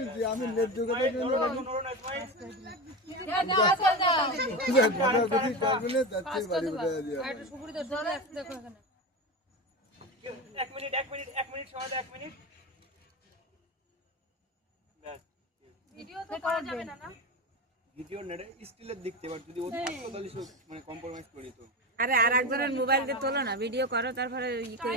আমি যে আমি লেট যোগাতে জন্য আতল দাও ঘটা ঘটি কাটলে যাচ্ছে বাড়ি উঠে দিয়ে আর একটু সুপুরি দাও ধরে একটু দেখো এখানে এক মিনিট এক মিনিট এক মিনিট সময় এক মিনিট ভিডিও তো করা যাবে না না ভিডিও নেড়ে স্টিলের দেখতে এবার যদি ওর হাসপাতালি মানে কম্প্রোমাইজ করি তো আরে আর একজনের মোবাইল দিয়ে তোলো না ভিডিও করো তারপরে ই করে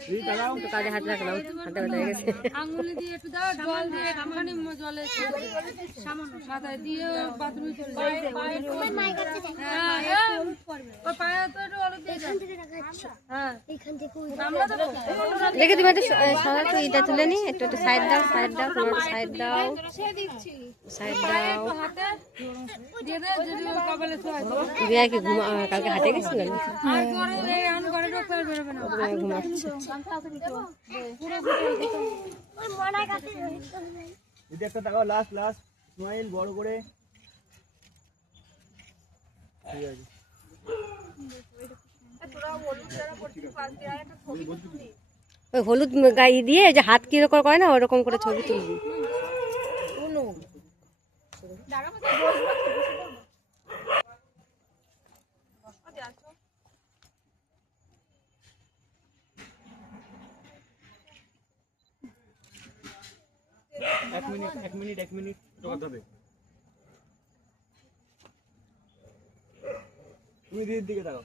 কাজে হাত রাখলাম হাতে ব্যথা হয়ে গেছে। আঙুলি দিয়ে একটু দাও জল দিয়ে একটুখানি জলে সামান্য সাদা দিয়ে বাথরুমে চলে যায় হ্যাঁ, পায়ে তো একটু দাও। হ্যাঁ। দেখে তুমি একটু তো এটা তুলে নি একটু একটু সাইড দাও সাইড দাও তোমার সাইড দাও। সাইড দাও। বিয়া কি ঘুমা কালকে হাটে গেছিল ঘুমাচ্ছে। একটা টাকা লাস্ট লাস্ট স্মাইল বড় করে। ঠিক আছে। ওই হলুদ গায়ে দিয়ে যে হাত কি কীরকম করে না ওরকম করে ছবি তুলবি এক মিনিট এক মিনিট এক মিনিট জোগাতে হবে তুমি দিদির দিকে তাকাও।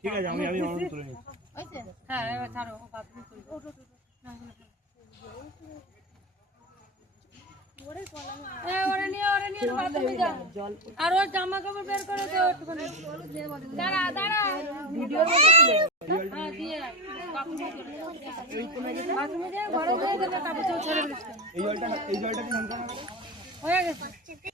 ঠিক আছে আমি আমি অনেক তুলে নিচ্ছি। হ্যাঁ ছাড়ো বাথরুমে চলে যাও। এ, ওরে নিয়ে ওরে নিয়ে বাথরুমে যা। আর ওর জামা কাপড় বের করে দাঁড়া দাঁড়া। ভিডিও হ্যাঁ দিয়ে দেবে কাপড় হয়ে গেছে।